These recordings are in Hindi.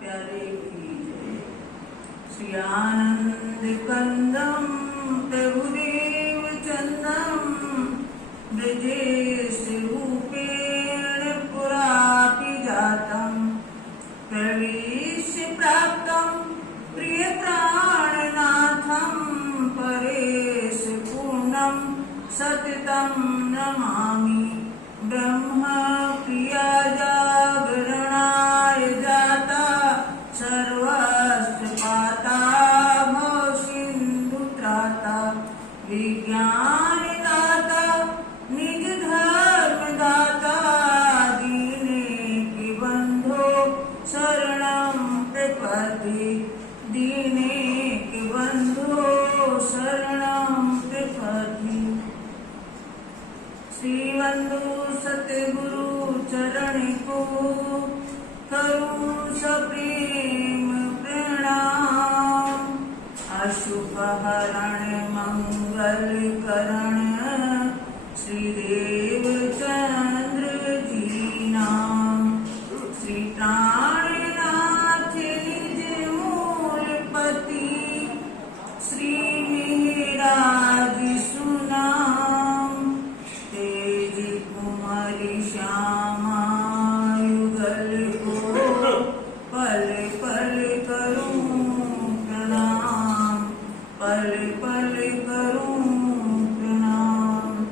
प्यारे की जय। श्री आनंद कंदम प्रभुदेव चंदम ब्रजेश रूपेण पुरापि जातम प्रवेश प्राप्तम प्रिय प्राणनाथम परेश पूर्णम सततम नमामि। ब्रह्म प्रिया जागरणाय जाता सर्वस्व पाता भव सिंधु त्राता विज्ञान दाता निज धर्म दाता दीने की बंधो शरणं प्रपद्ये दीने की बंधो शरणं प्रपद्ये। श्री बंधु सतगुरु चरण को करूं सप्रेम प्रणाम। अशुभ हरण मंगल करण श्री देव चंद्र जी नाम। श्री प्राणनाथ निज मूलपति श्री मिहिराज सुनाम। तेज कुमारी श्यामा युगल को पल पल करूं प्रणाम पल पल करूं प्रणाम।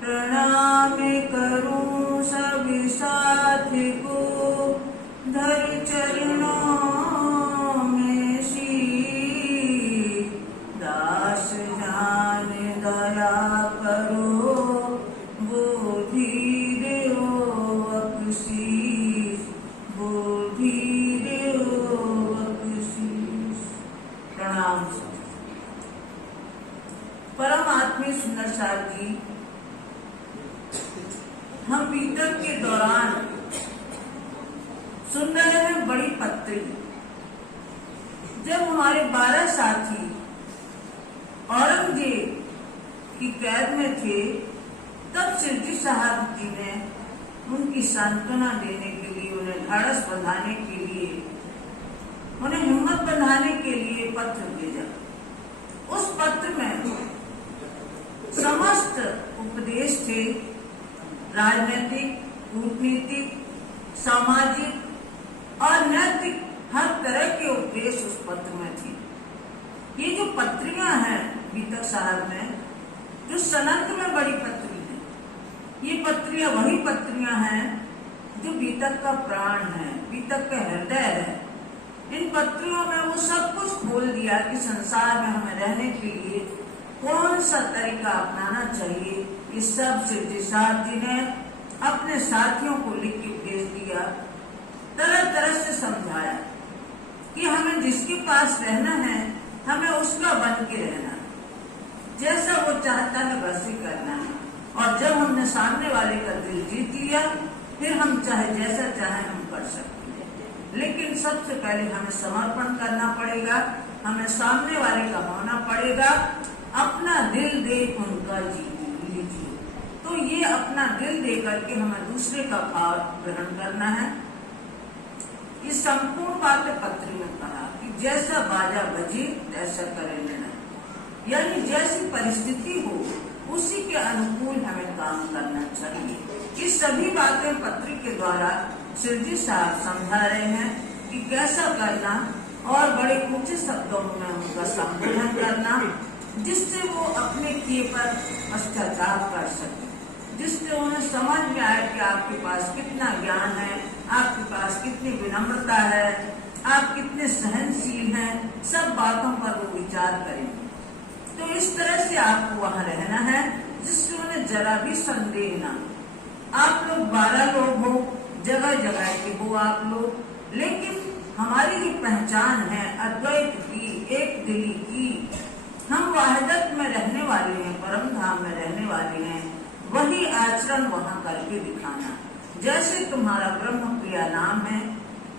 प्रणाम करूं सब साथी को धर चरणों में शीश। दास जान दया करो बुद्धि देओ बख्शीश बुद्धि देओ बख्शीश। प्रणाम। परम आत्मीय सुंदर साहब जी, हम बीतक के दौरान सुन रहे हैं बड़ी पत्री। जब हमारे 12 साथी औरंगजेब की कैद में थे, तब शिवजी साहब जी ने उनकी सांत्वना देने के लिए, उन्हें ढाढ़स बंधाने के लिए, उन्हें हिम्मत बंधाने के लिए पत्र भेजा। उस पत्र में समस्त उपदेश थे, राजनीतिक, कूटनीतिक, सामाजिक और नैतिक, हर तरह के उपदेश उस पत्र में थे। ये जो पत्रियां हैं बीतक साहब में, जो सनक में बड़ी पत्री है, ये पत्रियां वही पत्रियां हैं जो बीतक का प्राण है, बीतक का हृदय है। इन पत्रियों में वो सब कुछ खोल दिया कि संसार में हमें रहने के लिए कौन सा तरीका अपनाना चाहिए। इस सब शिवजी साहब जी ने अपने साथियों को लिख के भेज दिया, तरह तरह से समझाया कि हमें जिसके पास रहना है हमें उसका बन के रहना है, जैसा वो चाहता है वैसे करना है। और जब हमने सामने वाले का दिल जीत लिया, फिर हम चाहे जैसा चाहे हम कर सकते हैं। लेकिन सबसे पहले हमें समर्पण करना पड़ेगा, हमें सामने वाले का होना पड़ेगा, अपना दिल दे उनका लीजिए। तो ये अपना दिल दे करके हमें दूसरे का भाव ग्रहण करना है। इस संपूर्ण बात पत्र में कहा कि जैसा बाजा बजे तैसा करे निर्णय, यानी जैसी परिस्थिति हो उसी के अनुकूल हमें काम करना चाहिए। ये सभी बातें पत्र के द्वारा शिवजी साहब समझा रहे हैं कि कैसा करना और बड़े ऊंचे शब्दों में उनका संबोधन करना, जिससे वो अपने किए पर पश्चाताप कर सके, जिससे उन्हें समझ में आए कि आपके पास कितना ज्ञान है, आपके पास कितनी विनम्रता है, आप कितने सहनशील हैं। सब बातों पर वो विचार करेंगे। तो इस तरह से आपको वहां रहना है जिससे उन्हें जरा भी संदेह ना। आप लोग 12 लोग हो, जगह जगह के हो आप लोग, लेकिन हमारी जो पहचान है अद्वैत की, एक दिली की, हम वहदत में रहने वाले हैं, परम धाम में रहने वाले हैं, वही आचरण वहां करके दिखाना। जैसे तुम्हारा ब्रह्म प्रिया नाम है,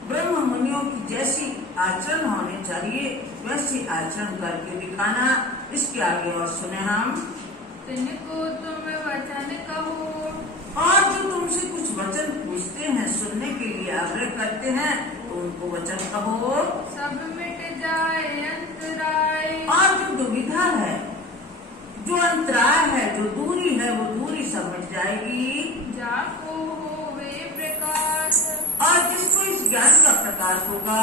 ब्रह्म मुनियों की जैसी आचरण होने चाहिए वैसी आचरण करके दिखाना। इसके आगे और सुने हम। तिनको तुम्हें वचन कहो, और जो तुमसे कुछ वचन पूछते हैं, सुनने के लिए आग्रह करते हैं, तो उनको वचन कहो। सब मिट जाए अंतराय, और जो दुविधा है, जो अंतराय है, जो दूरी है, वो दूरी सब मिट जाएगी। जाको होवे प्रकाश, और जिसको इस ज्ञान का प्रकाश होगा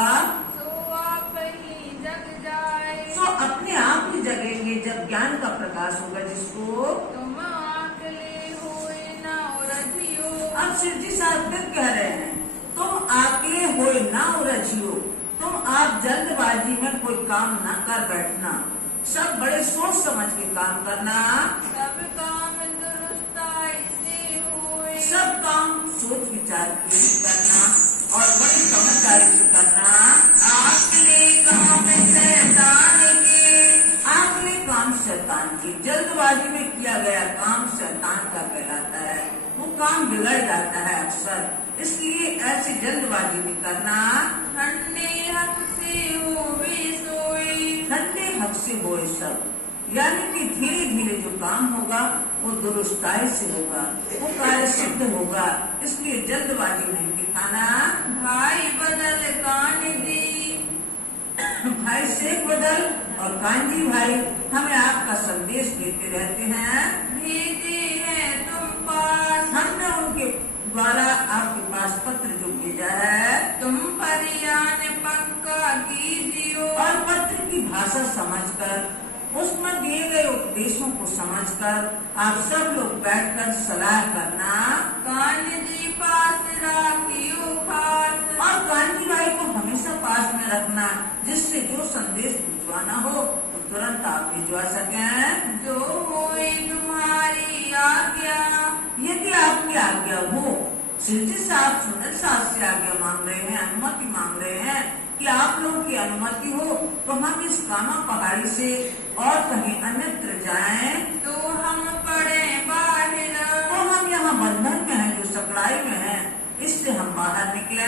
सो आप ही जग जाए। तो अपने आप ही जगेंगे जब ज्ञान का प्रकाश होगा जिसको। तुम आकले होए ना रजियो, अब शिव जी साहब फिर कह रहे हैं, तुम आकले होए ना उलझियो, तुम आप जल्दबाजी में कोई काम ना कर बैठना, सब बड़े सोच समझ के काम करना। सब काम दुरुस्ताई से होए, सब काम सोच विचार के करना और बड़ी समझदारी से करना। आकले काम शैतान के, आकले काम शैतान की, जल्दबाजी में किया गया काम शैतान का कहलाता है, वो काम बिगड़ जाता है अक्सर, इसलिए ऐसी जल्दबाजी नहीं करना। ठंडे हक से होवे सोए, ठंडे हक से होए सब, यानी कि धीरे धीरे जो काम होगा वो दुरुस्ताई से होगा, वो कार्य सिद्ध होगा, इसलिए जल्दबाजी नहीं दिखाना। भाई बदल कान दी, भाई शेख बदल और कांजी भाई हमें आपका संदेश देते रहते हैं। भेजे हैं तुम पास, हमने उनके द्वारा आपके पास पत्र जो भेजा है, तुम परियान पक्का कीजियो। और पत्र की भाषा समझकर, उसमें दिए गए उपदेशों को समझकर आप सब लोग बैठकर सलाह करना। कान जी पास राखियो खास, और कांजी भाई को हमेशा पास में रखना, जिससे जो संदेश भिजवाना हो तो तुरंत आप भिजवा सकें। जो होए तुम्हारी आज्ञा, यदि आपकी आज्ञा हो, शिवजी साहब सुंदर साहब से आज्ञा मांग रहे हैं, अनुमति मांग रहे हैं कि आप लोगों की अनुमति हो तो हम इस कामा पहाड़ी से और कहीं अन्यत्र जाएं। तो हम पड़े बाहिर, तो हम यहाँ बंधन में हैं, जो सकड़ाई में हैं, इससे हम बाहर निकले।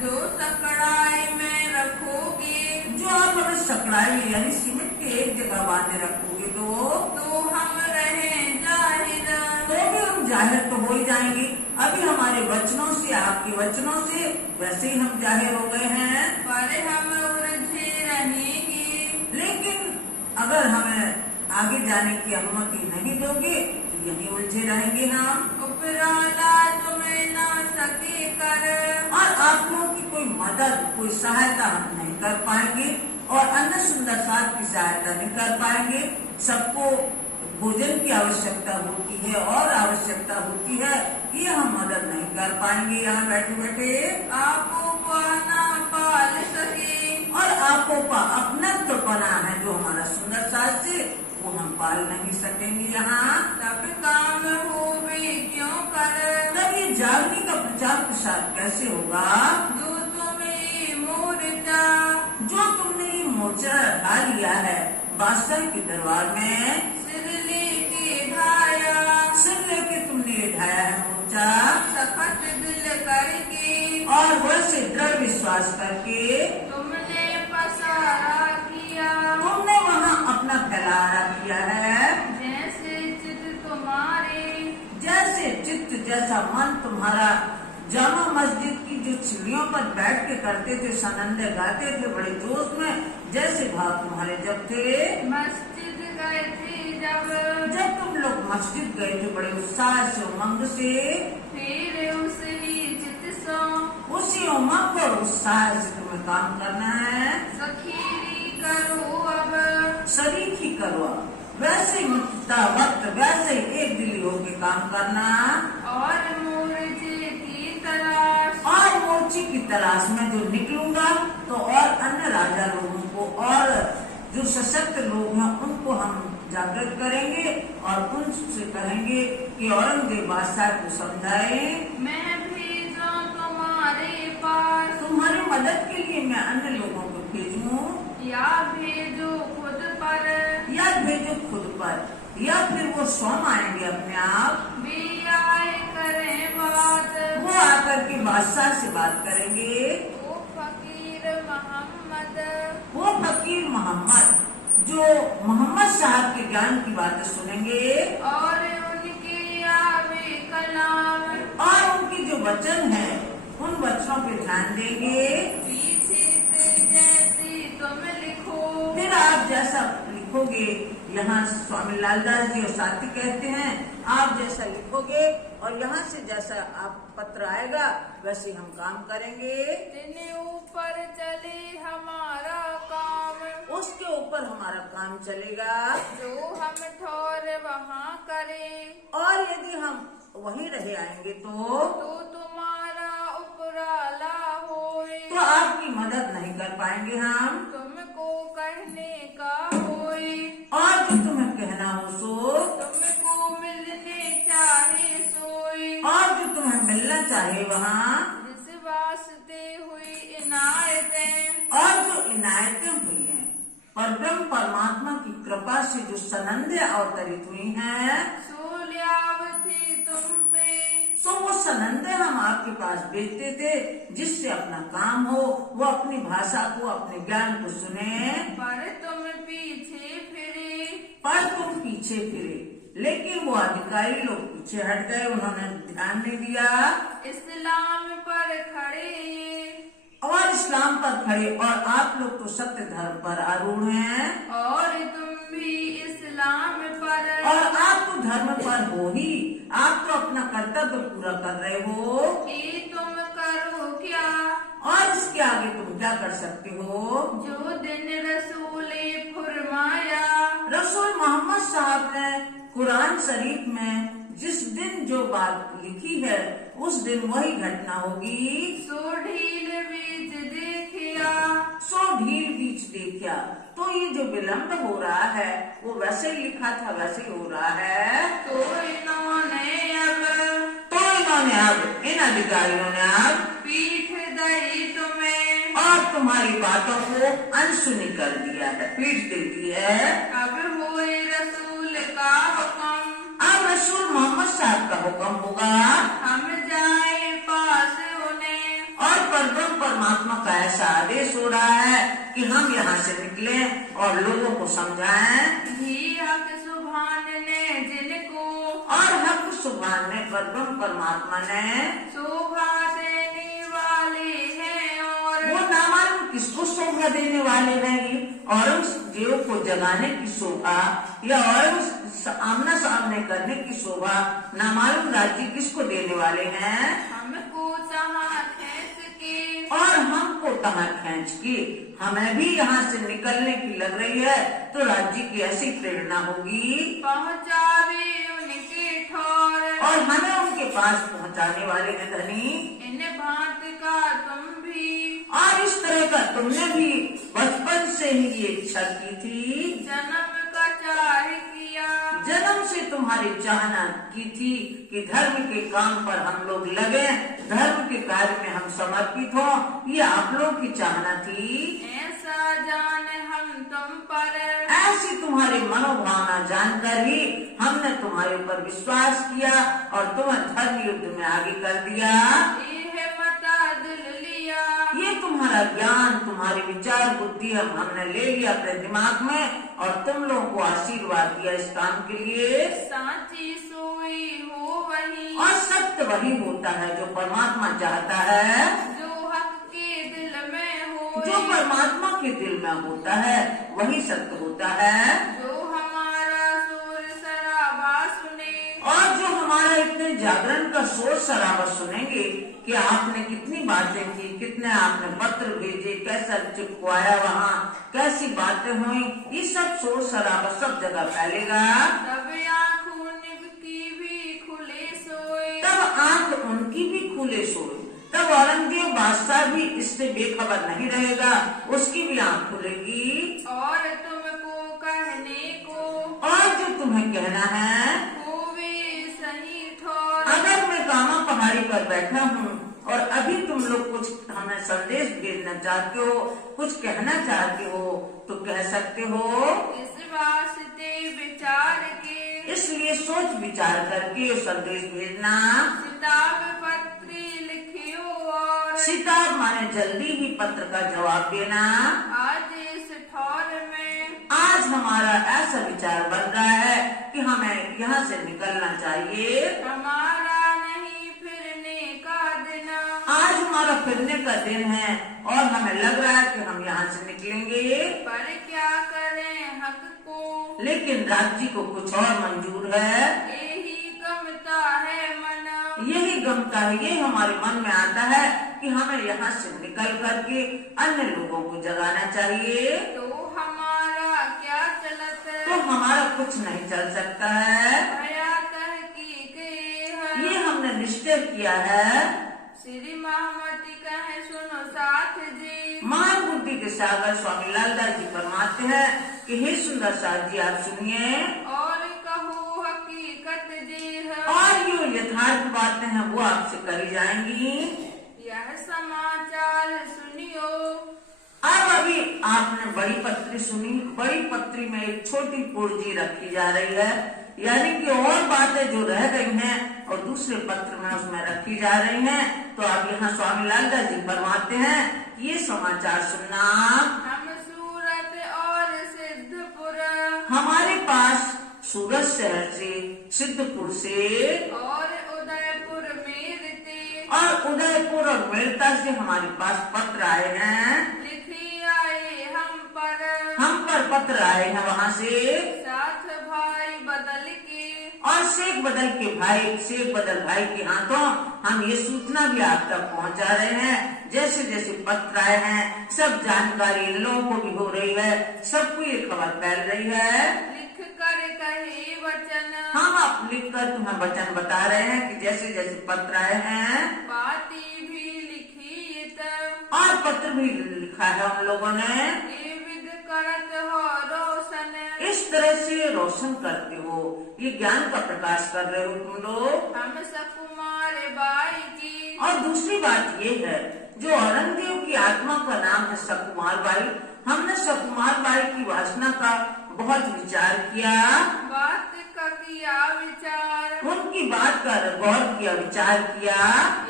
जो सकड़ाई में रखोगे, जो आप हमें सकड़ाई में यानी सीमेंट के एक जगह बांधे रखोगे तो हम रहे जाहिर। तो भी हम जाहिर तो हो ही जाएंगे। अभी हमारे वचनों से, आपके वचनों से वैसे ही हम जाहिर हो गए हैं, पर हम उलझे रहेंगे। लेकिन अगर हमें आगे जाने की अनुमति नहीं दोगे तो यहीं उलझे रहेंगे हम। उपराला तुम्हें ना सके कर, और आप लोगों की कोई मदद, कोई सहायता हम नहीं कर पाएंगे और अन्य सुंदर साथ की सहायता नहीं कर पाएंगे। सबको भोजन की आवश्यकता होती है और आवश्यकता होती है, ये हम मदद नहीं कर पाएंगे यहाँ बैठे बैठे। आपको पाना पाल सके, और आपको अपना तो बना है जो हमारा सुंदर साथ से, वो हम पाल नहीं सकेंगे यहाँ। तब काम होवे क्यों कर, तब ये जागने का प्रचार प्रसार कैसे होगा? जो तुम्हें मोर्चा, जो तुमने ये मोर्चा ढा लिया है बादशाह के दरबार में, सिर लेके ढाया, सिर लेके तुमने ये ढाया है मोर्चा, सखत दिल करके, और वैसे दृढ़ विश्वास करके तुमने पसारा किया। तुमने वहाँ अपना फैलारा किया है। जैसे चित तुम्हारे, जैसे चित्त, जैसा मन तुम्हारा जामा मस्जिद की जो सीढ़ियों पर बैठ के करते थे, सनंदे गाते थे बड़े जोश में, जैसे भाव तुम्हारे जब थे। मस्जिद गए थे जब तुम लोग मस्जिद गए थे बड़े उत्साह से, उमंग से, फिर उसी चित सो, उसी उमंग और उत्साह से तुम्हें काम करना है। सखीरी करो अब, शरीक ही करो, वैसे मिटता वक्त वैसे ही एक दिली होके काम करना। और मोर्चे की तलाश, और मोर्चे की तलाश में जो निकलूंगा तो और अन्य राजा लोगों को और जो सशक्त लोग हैं उनको हम जागृत करेंगे और उनसे कहेंगे कि औरंगजेब बादशाह को समझाए। मैं भेजो तुम्हारे पास, तुम्हारी मदद के लिए मैं अन्य लोगों को भेजूं, या भेजो खुद पर, या भेजो खुद पर, या फिर वो स्वयं आएंगे अपने आप। भी आए करें बात, वो आकर के बादशाह से बात करेंगे। वो फकीर मोहम्मद, वो फकीर मोहम्मद जो मोहम्मद साहब के ज्ञान की बातें सुनेंगे और उनके आवे कलाम, और उनके जो वचन है उन वचनों पे ध्यान देंगे। भी जैसा लिखोगे, यहाँ स्वामी लालदास जी और साथी कहते हैं आप जैसा लिखोगे और यहाँ से जैसा आप पत्र आएगा वैसे हम काम करेंगे। जिन ऊपर चले हमारा काम, उसके ऊपर हमारा काम चलेगा। जो हम ठौर वहाँ करें, और यदि हम वहीं रहे आएंगे तो तुम्हारा उपराला होए। तो आपकी मदद नहीं कर पाएंगे हम। तुमको कहने का होए, और जो तुम्हें कहना हो सो, तुमको मिलने चाहे सोए। और जो तुम्हें मिलना चाहे वहाँ, जिस वास्ते हुई इनायतें, और जो इनायतें हुई हैं परब्रह्म परमात्मा की कृपा से जो सनंदे अवतरित हुई हैं, सोल्यावती तुम पे, सो वो सनंदे हम आपके पास भेजते थे जिससे अपना काम हो, वो अपनी भाषा को अपने ज्ञान को सुने। पर तुम पीछे फिरे, पर तुम पीछे फिरे, लेकिन वो अधिकारी लोग पीछे हट गए, उन्होंने ध्यान नहीं दिया। इस्लाम पर खड़े और इस्लाम पर खड़े, और आप लोग तो सत्य धर्म पर आरूढ़ हैं, और तुम भी इस्लाम पर, और आप तो धर्म पर हो ही, आप तो अपना कर्तव्य पूरा कर रहे हो। ये तुम करो क्या, और इसके आगे तुम क्या कर सकते हो? जो दिन रसूले फरमाया, रसूल मोहम्मद साहब ने कुरान शरीफ में जिस दिन जो बात लिखी है उस दिन वही घटना होगी। सो ढील बीच देखिया, सो ढील बीच देखा। तो ये जो विलम्ब हो रहा है वो वैसे ही लिखा था वैसे ही हो रहा है। तो इन्होंने अब इन अधिकारियों ने अब पीठ दई तुम्हें, और तुम्हारी बातों को अनसुनी कर दिया है, पीठ दे दी है। अब हुए रसूल का हुक्म, अब रसूल मोहम्मद साहब का हुक्म होगा, हम जाए पास उन्हें। और परब्रह्म परमात्मा का ऐसा आदेश हो रहा है कि हम यहाँ से निकले और लोगों को समझाएं। ही हक सुभान ने जिनको, और हक सुभान ने परब्रह्म परमात्मा ने शोभा देने वाले हैं, और वो ना मालूम किसको शोभा देने वाले हैं। औरंगजेब को जगाने की शोभा या आमना सामने करने की शोभा ना मालूम राज्य किसको देने वाले हैं। हमको जहाँ खेच के, और हमको कहाँ खींच के हमें भी यहाँ से निकलने की लग रही है, तो राज्य की ऐसी प्रेरणा होगी पहुँचावे उनके ठौर, और हमें उनके पास पहुँचाने वाले हैं धनी। इन भांत का तुम भी, और इस तरह का तुमने भी बचपन से ही ये इच्छा की थी, जन्म का चाहे किया, जन्म से तुम्हारी चाहना की थी कि धर्म के काम पर हम लोग लगे, धर्म के कार्य में हम समर्पित हों, ये आप लोग की चाहना थी। ऐसा जान हम तुम पर, ऐसी तुम्हारी मनोभावना जानकर ही हमने तुम्हारे ऊपर विश्वास किया और तुम्हें धर्म युद्ध में आगे कर दिया। ये मता दिल लिया, ये तुम्हारा ज्ञान तुम्हारी विचार बुद्धि हमने ले लिया अपने दिमाग में और तुम लोगों को आशीर्वाद दिया इस काम के लिए। सांची सोई हो वही, और सत्य वही होता है जो परमात्मा चाहता है, जो हक के दिल में हो, जो परमात्मा के दिल में होता है वही सत्य होता है। जो हमारा शोर शराबा सुने, और जो हमारा इतने जागरण का शोर शराबा सुनेंगे कि आपने कितनी बातें की, कितने आपने पत्र भेजे, कैसा चिपकवाया, वहाँ कैसी बातें हुई, ये सब शोर शराबा सब जगह फैलेगा। तब आँख उनकी भी खुले सोए, तब आंख उनकी भी खुले सोए, तब औरंगजेब बादशाह भी इससे बेखबर नहीं रहेगा, उसकी भी आंख खुलेगी। और तुमको कहने को, और जो तुम्हें कहना है, होवे सही ठौर, अगर मैं कामा पहाड़ी पर बैठा हूँ और अभी तुम लोग कुछ हमें संदेश भेजना चाहते हो, कुछ कहना चाहते हो तो कह सकते हो। इस वास्ते विचार के, इसलिए सोच विचार करके संदेश भेजना। किताब पत्री लिखियो, और सिताब माने जल्दी ही पत्र का जवाब देना। आज इस ठौर में, आज हमारा ऐसा विचार बन रहा है कि हमें यहाँ से निकलना चाहिए। हमारा नहीं फिरने का दिन, आज हमारा फिरने का दिन है और हमें लग रहा है कि हम यहाँ से निकलेंगे, पर क्या करें हक को, लेकिन राज्य को कुछ और मंजूर है। यही गमता है मन, यही गमता है, ये हमारे मन में आता है कि हमें यहाँ से निकल करके अन्य लोगों को जगाना चाहिए। तो हमारा क्या चलत, तो हमारा कुछ नहीं चल सकता है। भया तहकीक ये हमने निश्चय किया है। श्री महामती कहे सुनो साथ जी, महान बुद्धि के सागर स्वामी लालदास जी फरमाते हैं कि हे सुंदर साथ जी आप सुनिए, और कहो हकीकत जी है, और जो यथार्थ बातें हैं वो आपसे करी जाएंगी। यह समाचार सुनियो। अब अभी आपने बड़ी पत्री सुनी, बड़ी पत्री में एक छोटी पूर्जी रखी जा रही है, यानी कि और बातें जो रह गई हैं और दूसरे पत्र में उसमें रखी जा रही हैं। तो अब यहाँ स्वामी लालदास जी फरमाते हैं ये समाचार सुनना। हम सूरत और सिद्धपुर, हमारे पास सूरत शहर से, सिद्धपुर से और उदयपुर मेरते, और उदयपुर और मेरता से हमारे पास पत्र आए हैं। लिखी आए हम पर पत्र आए हैं वहाँ से, साथ भाई बदल के, और शेख बदल भाई के हाथों हम ये सूचना भी आप तक पहुँचा रहे हैं। जैसे जैसे पत्र आए हैं सब जानकारी इन लोगों को भी हो रही है, सबको ये खबर फैल रही है। लिख कर कहे वचन, हम आप लिख कर तुम्हें वचन बता रहे हैं कि जैसे जैसे पत्र आए हैं, बाती भी लिखी तब, और पत्र भी लिखा है उन लोगों ने। ये विद करत हो रोशन, इस तरह से रोशन करते हो, ये ज्ञान का प्रकाश कर रहे हो तुम लोग। हम सकुमार बाई की, और दूसरी बात ये है, जो औरंगजेब की आत्मा का नाम है सकुमार बाई, हमने सकुमार बाई की वासना का बहुत विचार किया, बात का किया विचार, उनकी बात का गौर किया, विचार किया।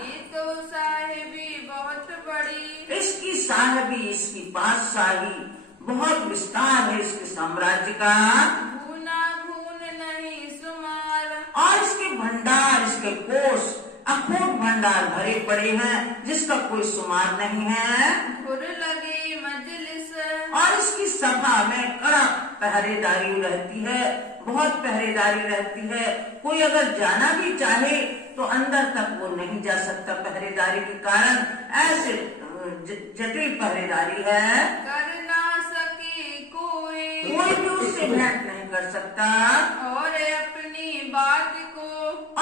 ये तो साहेबी बहुत बड़ी, इसकी साहबी, इसकी बादशाही बहुत विस्तार है इसके साम्राज्य का, भूना भून नहीं सुमार, और इसके भंडार, इसके कोष अखूट भंडार भरे पड़े हैं जिसका कोई शुमार नहीं है। घुर लगे मजलिस, और इसकी सभा में कड़ा पहरेदारी रहती है, बहुत पहरेदारी रहती है। कोई अगर जाना भी चाहे तो अंदर तक वो नहीं जा सकता पहरेदारी के कारण, ऐसे जटिल पहरेदारी है। कर ना सके कोई भी उससे भेंट नहीं कर सकता, और अपनी बात को,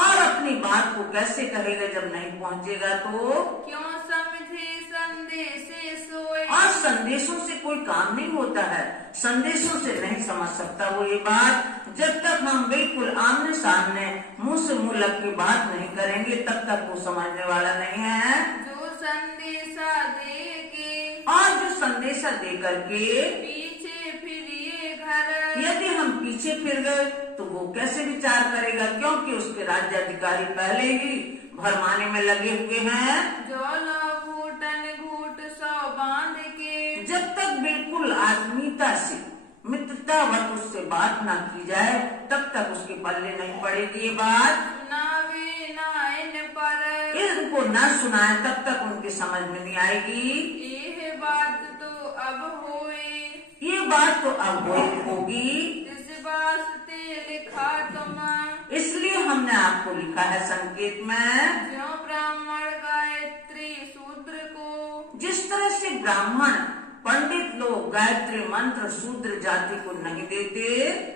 और अपनी बात को कैसे कहेगा जब नहीं पहुंचेगा तो। क्यों समझे संदेशे सोए, और संदेशों से कोई काम नहीं होता है, संदेशों से नहीं समझ सकता वो ये बात। जब तक हम बिल्कुल आमने सामने मुंह से मुंह लग के बात नहीं करेंगे तब तक वो समझने वाला नहीं है। जो संदेशा दे के, और जो संदेशा दे करके पीछे फिरिए घर, यदि हम पीछे फिर गए तो वो कैसे विचार करेगा, क्योंकि उसके राज्याधिकारी पहले ही भरमाने में लगे हुए हैं। जो लो घूटन घूट सौ बांध के, जब तक बिल्कुल आत्मीयता से, मित्रतावत उससे बात ना की जाए तब तक उसके पल्ले नहीं पड़ेगी ये बात। सुनावे ना इन पर, इनको न सुनाए तब तक उनकी समझ में नहीं आएगी। ये बात तो अब होए, ये बात तो अब होगी, इस वास्ते लिखा तुम, इसलिए हमने आपको लिखा है संकेत में। जो ब्राह्मण गायत्री शूद्र को, जिस तरह से ब्राह्मण पंडित लोग गायत्री मंत्र शूद्र जाति को नहीं देते,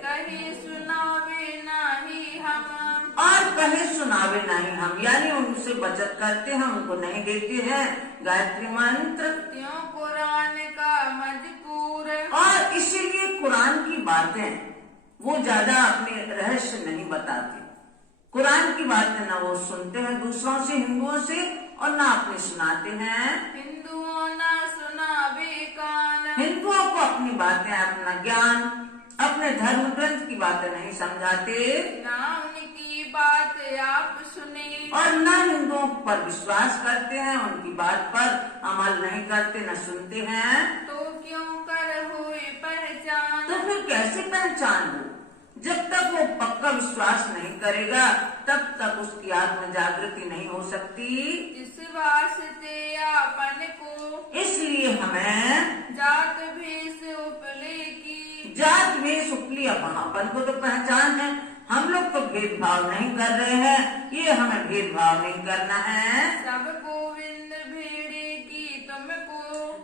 कहे सुनावे नाही हम, और कहे सुनावे नहीं हम, यानी उनसे बचत करते हैं, उनको नहीं देते हैं गायत्री मंत्र। त्यों कुरान का मजकूर, और इसीलिए कुरान की बातें वो ज्यादा अपने रहस्य नहीं बताते। कुरान की बातें ना वो सुनते हैं दूसरों से, हिंदुओं से, और ना अपने सुनाते हैं। हिंदुओं ना सुनावे कान, हिंदुओं को अपनी बातें, अपना ज्ञान, अपने धर्म ग्रंथ की बातें नहीं समझाते, ना उनकी बात आप सुने, और न हिंदुओं पर विश्वास करते हैं, उनकी बात पर अमल नहीं करते, न सुनते हैं। तो क्यों कर हुए पहचान, तो फिर कैसे पहचान हो, जब तक वो पक्का विश्वास नहीं करेगा तब तक उसकी आत्म जागृति नहीं हो सकती। इस वास्ते आपन को इसलिए हमें जात भेष उपले की जात भेष उपली अपनापन को तो पहचान है। हम लोग तो भेदभाव नहीं कर रहे हैं, ये हमें भेदभाव नहीं करना है। सब गोविंद भेड़े की तुमको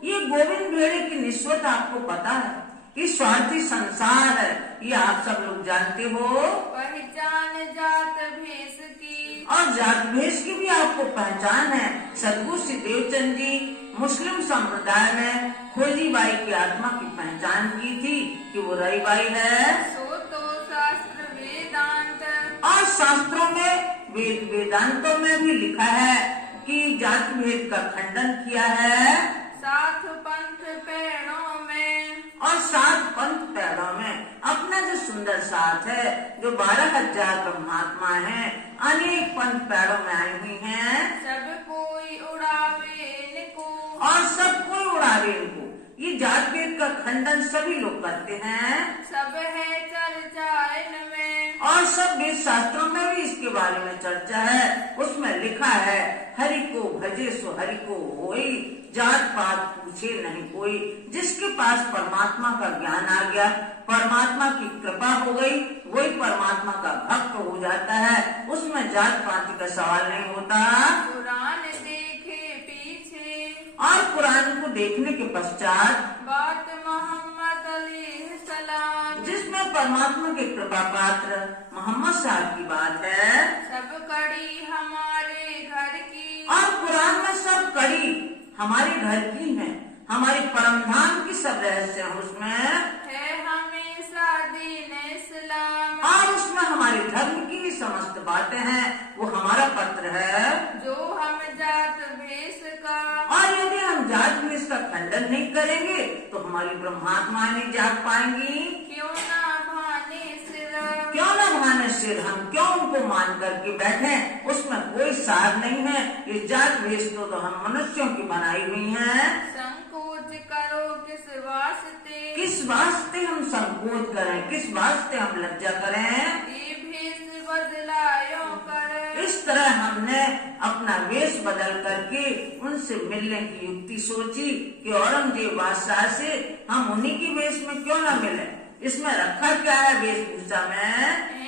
ये गोविंद भेड़े की निस्बत आपको पता है, ये स्वार्थी संसार है, ये आप सब लोग जानते हो। पहचान जात भेष की और जात भेष की भी आपको पहचान है। सदगुरु श्री देवचंद जी मुस्लिम संप्रदाय में खोजी बाई की आत्मा की पहचान की थी कि वो रई बाई है। सो तो शास्त्र वेदांत और शास्त्रों में वेदांतों में भी लिखा है कि जात भेद का खंडन किया है। साथ पंथ पेड़ों में और 7 पंथ पैरों में अपना जो सुंदर साथ है, जो 12,000 ब्रह्मात्मा है, अनेक पंथ पैरों में आई हुई हैं। सब कोई उड़ावे इनको और सब कोई उड़ावे इनको। ये जात भेद का खंडन सभी लोग करते हैं। सब है चर्चा इनमें और सब वेद शास्त्रों में भी इसके बारे में चर्चा है। उसमें लिखा है, हरि को भजे सो हरि को होई, जात पात पूछे नहीं कोई। जिसके पास परमात्मा का ज्ञान आ गया, परमात्मा की कृपा हो गई, वही परमात्मा का भक्त हो जाता है। उसमें जात पात का सवाल नहीं होता। कुरान देखे पीछे और कुरान को देखने के पश्चात बात मोहम्मद अलैहिस्सलाम जिसमें परमात्मा के कृपा पात्र मोहम्मद साहब की बात है। सब कड़ी हमारे घर की और कुरान में सब कड़ी हमारे घर की है, हमारी परमधाम की सब रहस्य है। उसमें है हमेशा दीन इस्लाम और उसमें हमारे धर्म की भी समस्त बातें हैं। वो हमारा पत्र है। जो हम जात भेष का और यदि हम जात भेष का खंडन नहीं करेंगे तो हमारी ब्रह्मात्मा नहीं जाग पाएंगी। क्यों ना भाने सिर क्यों न भाने सिर, हम क्यों उनको मान करके बैठे, उसमें कोई सार नहीं है। ये जात भेष तो हम मनुष्यों की बनाई हुई है। संकोच करो किस वास्ते किस वास्ते हम संकोच करें, किस वास्ते हम लज्जा करें। ये भेष बदलायो कर इस तरह हमने अपना वेश बदल करके उनसे मिलने की युक्ति सोची कि औरंगजेब बादशाह से हम उन्हीं की वेश में क्यों न मिले। इसमें रखा क्या है वेशभूषा में,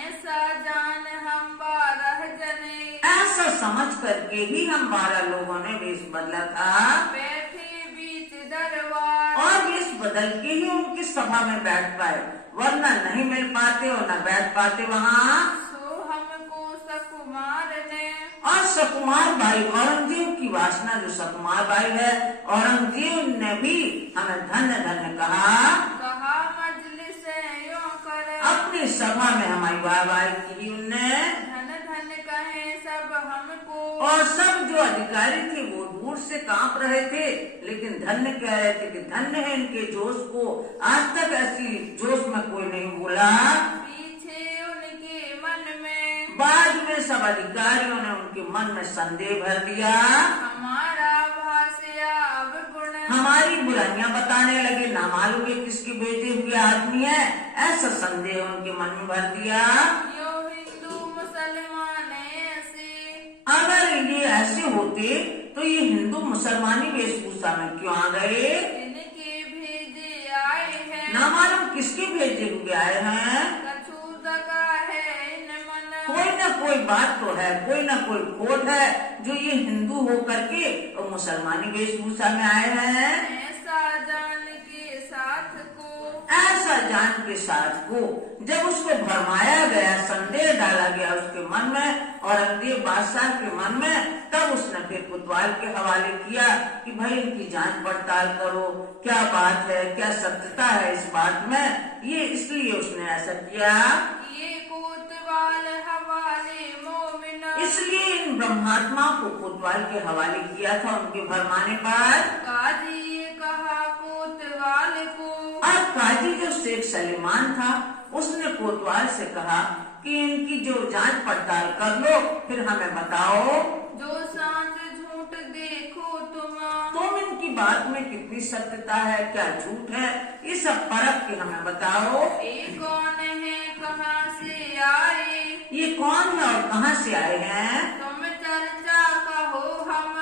ऐसा जान हम 12 जने ऐसा समझ करके ही हम 12 लोगों ने वेश बदला था। बैठे बीच दरबार और वेश बदल के ही उनकी सभा में बैठ पाए, वरना नहीं मिल पाते और न बैठ पाते वहाँ। सो हमको सकुमार ने और सकुमार बाई, औरंगजेब की वासना जो सकुमार बाई है, औरंगजेब ने भी हमें धन्य धन्य कहा। मजलिस यूं कर अपनी सभा में हमारी वाहवाही की उनने। धन धन कहे सब हमको और सब जो अधिकारी थे वो दूर से कांप रहे थे, लेकिन धन्य कह रहे थे कि धन्य है इनके जोश को। आज तक ऐसी जोश में कोई नहीं बोला। पीछे उनके मन में बाद में सब अधिकारियों ने उनके मन में संदेह भर दिया। हमारा भाषा अब गुण हमारी बुराइयां बताने लगे, ना मालूम ये किसके भेजे हुए आदमी है, ऐसा संदेह उनके मन में भर दिया। यो हिंदू मुसलमान ऐसे अगर ये ऐसे होते तो ये हिंदू मुसलमानी वेशभूषा में क्यों आ गए। इनके भेजे आए हैं ना मालूम किसके भेजे हुए आए हैं। कछु दगा है इन मन कोई ना कोई बात तो है, कोई ना कोई खोट है जो ये हिंदू हो करके और मुसलमानी वेशभूषा में आए हैं। ऐसा जान के साथ को ऐसा जान के साथ को जब उसको भरमाया गया, संदेह डाला गया उसके मन में, औरंगजेब बादशाह के मन में, तब उसने फिर कोतवाल के हवाले किया कि भाई इनकी जांच पड़ताल करो, क्या बात है, क्या सत्यता है इस बात में। ये इसलिए उसने ऐसा किया। ये कोतवाल हवाले मोमिन इसलिए इन ब्रह्मात्माओं को कोतवाल के हवाले किया था उनके भरमाने पर। काजी ये कहा कोतवाल को और काजी जो शेख सलीमान था उसने कोतवाल से कहा कि इनकी जो जांच पड़ताल कर लो, फिर हमें बताओ जो सांझ झूठ देखो तुम इनकी बात में कितनी सत्यता है, क्या झूठ है, ये सब परख के हमें बताओ। कौन है कहा आए। ये कौन है और कहाँ से आए हैं? तुम चर्चा कहो हम।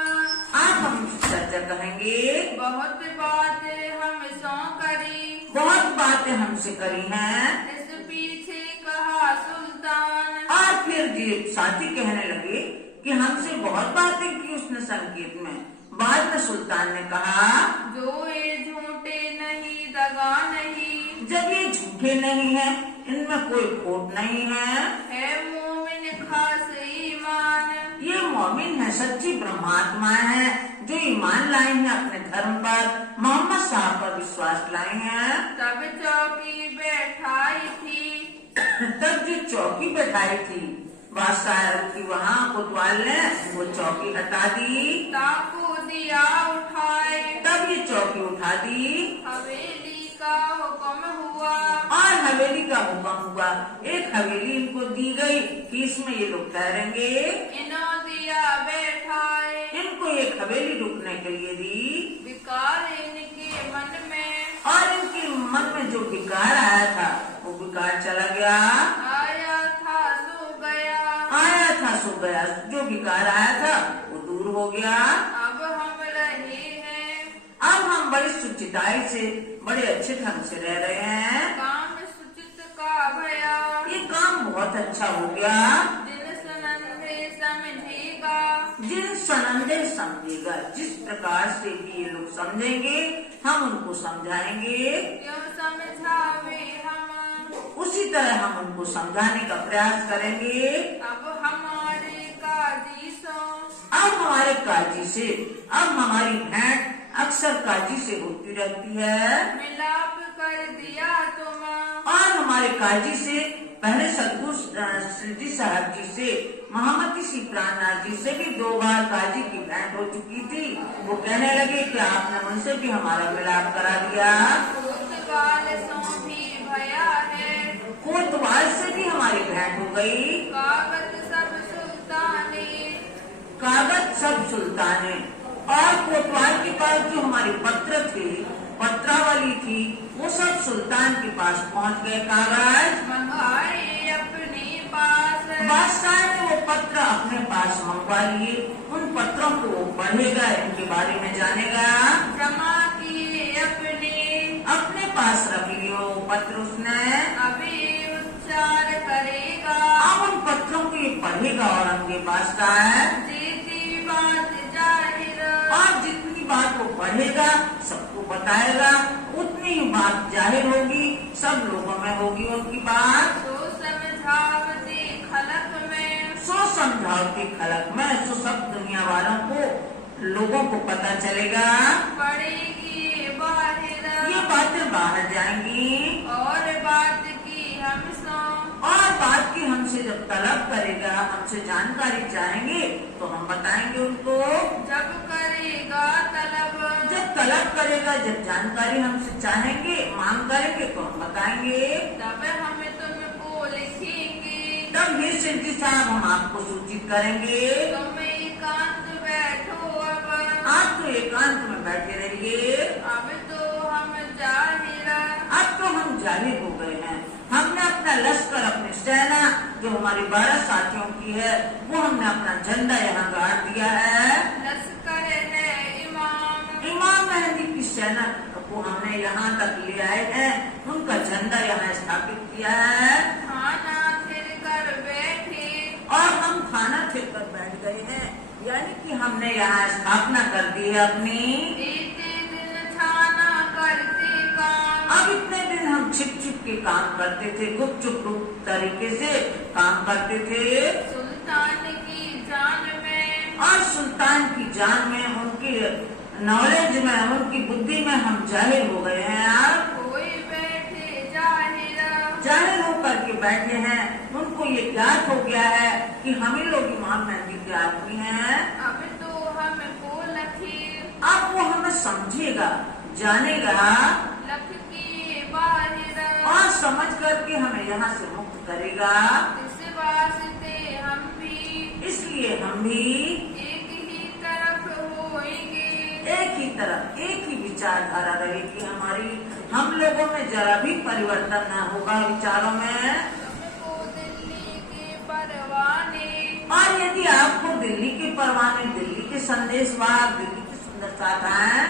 आप हम चर्चा कहेंगे। बहुत बातें हम सौ करी। बहुत बातें हमसे करी हैं। इस पीछे कहा सुल्तान। और फिर ये साथी कहने लगे कि हमसे बहुत बातें की उसने संकेत में। बाद में सुल्तान ने कहा, जो ये झूठे नहीं दगा नहीं। जब ये झूठे नहीं है, इनमें कोई खोट नहीं है मोमिन खास ईमान। ये मोमिन है, सच्ची ब्रह्मात्मा है जो ईमान लाए हैं अपने धर्म पर, मोहम्मद साहब पर विश्वास लाए हैं। तब चौकी बैठाई थी। तब जो चौकी बैठाई थी बादशाह की, वहाँ कोतवाल ने वो चौकी हटा दी। ताकू दिया उठाए। तब ये चौकी उठा दी हवेली का हुक्म हुआ। और हवेली का हुक्म हुआ। एक हवेली इनको दी गई कि इसमें ये लोग ठहरेंगे। इनो दिया बैठाए। इनको एक हवेली रुकने के लिए दी। विकार इनके मन में। और इनके मन में जो विकार आया था वो विकार चला गया। आया था सो गया। आया था सो गया। जो विकार आया था वो दूर हो गया। अब हम रहे हैं। अब हम बड़ी सुचिताई से, बड़े अच्छे ढंग से रह रहे हैं। काम सुचित का भया। ये काम बहुत अच्छा हो गया। दिल सुनंदे समझेगा। जिन सनंदे समझेगा, जिस प्रकार से भी ये लोग समझेंगे हम उनको समझाएंगे। क्यों समझावे हम। उसी तरह हम उनको समझाने का प्रयास करेंगे। अब हमारे काजी सो। अब हमारे काजी से, अब हमारी भेंट अक्सर काजी से होती रहती है। मिलाप कर दिया तुम। और हमारे काजी से पहले सदगुरु श्री साहब जी से, महामती सी प्राणनाथ जी से भी 2 बार काजी की भेंट हो चुकी थी। वो कहने लगे कि आपने उनसे भी हमारा मिलाप करा दिया। कोतवाल सो भी भया है। कोतवाल से भी हमारी भेंट हो गई। कागज सब सुल्ताने। कागज सब सुल्ताने। और कोतवाल के पास जो हमारी पत्र थे, पत्रावली थी, वो सब सुल्तान के पास पहुंच गए। कागज मंगाए अपने पास। बादशाह ने वो पत्र अपने पास मंगवा लिए। उन पत्रों को वो पढ़ेगा, इनके बारे में जानेगा। जमा किए अपने पास रख लियो पत्र उसने। अभी उच्चार करेगा। अब उन पत्रों को ये पढ़ेगा और उनके पास का है। जीती बात जाहिर। और जितनी बात वो पढ़ेगा सबको बताएगा, उतनी ही बात जाहिर होगी, सब लोगों में होगी उनकी बात। तो समझावते खलक में। सो समझावते खलक में, सो सब दुनिया वालों को, लोगों को पता चलेगा। पड़ेगी बाहिर। ये बातें बाहर जाएंगी। और बात की हम सो। और बात की हमसे जब तलब करेगा, हमसे जानकारी चाहेंगे तो हम बताएंगे उनको। जब करेगा तलब। जब तलब करेगा, जब जानकारी हमसे चाहेंगे, मांग करेंगे तो हम बताएंगे। तब हम तुमको लिखेंगे। तब ये सिद्धि साहब हम आपको सूचित करेंगे। तुम एकांत बैठो अब। आप तो एकांत में बैठे रहिए। अब तो हम जाहिर। अब तो हम जाहिर हो गए हैं। हमने अपना लश्कर, अपनी सेना जो हमारी 12 साथियों की है, वो हमने अपना झंडा यहाँ गाड़ दिया है। लश्कर है इमाम। इमाम मेहंदी की सेना को हमने यहाँ तक ले आए हैं, उनका झंडा यहाँ स्थापित किया है। खाना फिर कर बैठे। और हम खाना फिर कर बैठ गए हैं, यानी कि हमने यहाँ स्थापना कर दी है अपनी। इतने दिन छाना करते काम। अब इतने दिन हम छिप छिप के काम करते थे, गुप चुप तरीके से काम करते थे। सुल्तान की जान में। और सुल्तान की जान में, उनकी नॉलेज में, उनकी बुद्धि में हम जाहिर हो गए हैं। आप कोई बैठे जाहिर। जाहिर होकर के बैठे हैं। उनको ये ज्ञात हो गया है कि हम ही लोग इमाम मेहंदी के आदमी हैं। अब तो हमको लखीर। अब वो हमें समझेगा, जानेगा लख की बाहिर। और समझ करके हमें यहाँ से मुक्त करेगा। इस वास्ते हम भी। इसलिए हम भी एक ही तरफ होएंगे। एक ही तरफ, एक ही विचारधारा रहेगी हमारी। हम लोगों में जरा भी परिवर्तन न होगा विचारों में। तुमको दिल्ली और यदि आपको दिल्ली के परवाने, दिल्ली के संदेशवाहक, दिल्ली की सुंदरता है